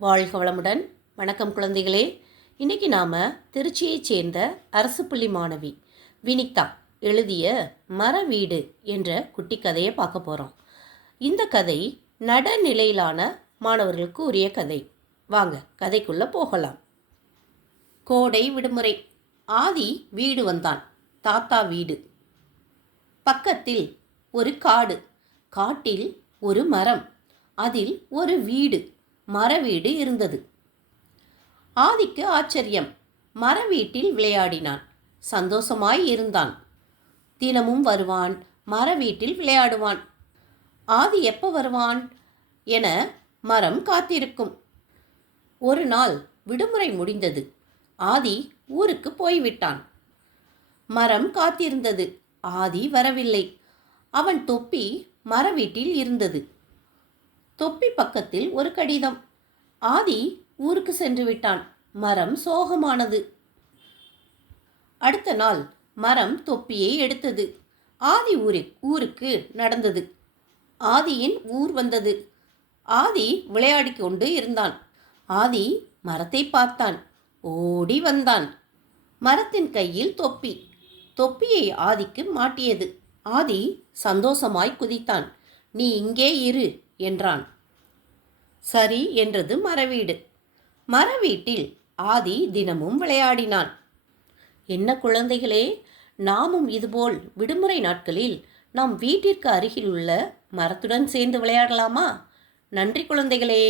வாழ்க வளமுடன். வணக்கம் குழந்தைகளே. இன்றைக்கி நாம் திருச்சியைச் சேர்ந்த அரசு பள்ளி மாணவி வினிதா எழுதிய மர வீடு என்ற குட்டி கதையை பார்க்க போகிறோம் இந்த கதை நடநிலையிலான மாணவர்களுக்கு உரிய கதை. வாங்க கதைக்குள்ளே போகலாம். கோடை விடுமுறை. ஆதி வீடு வந்தான். தாத்தா வீடு. பக்கத்தில் ஒரு காடு. காட்டில் ஒரு மரம். அதில் ஒரு வீடு. மர வீடு இருந்தது. ஆதிக்கு ஆச்சரியம். மர வீட்டில் விளையாடினான். சந்தோஷமாய் இருந்தான். தினமும் வருவான். மர வீட்டில் விளையாடுவான். ஆதி எப்போ வருவான் என மரம் காத்திருக்கும். ஒரு நாள் விடுமுறை முடிந்தது. ஆதி ஊருக்கு போய்விட்டான். மரம் காத்திருந்தது. ஆதி வரவில்லை. அவன் தொப்பி மர வீட்டில் இருந்தது. தொப்பி பக்கத்தில் ஒரு கடிதம். ஆதி ஊருக்கு சென்று விட்டான். மரம் சோகமானது. அடுத்த நாள் மரம் தொப்பியை எடுத்தது. ஆதி ஊரு ஊருக்கு நடந்தது. ஆதியின் ஊர் வந்தது. ஆதி விளையாடி கொண்டு இருந்தான். ஆதி மரத்தை பார்த்தான். ஓடி வந்தான். மரத்தின் கையில் தொப்பி. தொப்பியை ஆதிக்கு மாட்டியது. ஆதி சந்தோஷமாய் குதித்தான். நீ இங்கே இரு என்றான். சரி என்றது மரவீடு மரவீட்டில் ஆதி தினமும் விளையாடினான். என்ன குழந்தைகளே நாமும் இதுபோல் விடுமுறை நாட்களில் நம் வீட்டிற்கு அருகில் உள்ள மரத்துடன் சேர்ந்து விளையாடலாமா? நன்றி குழந்தைகளே.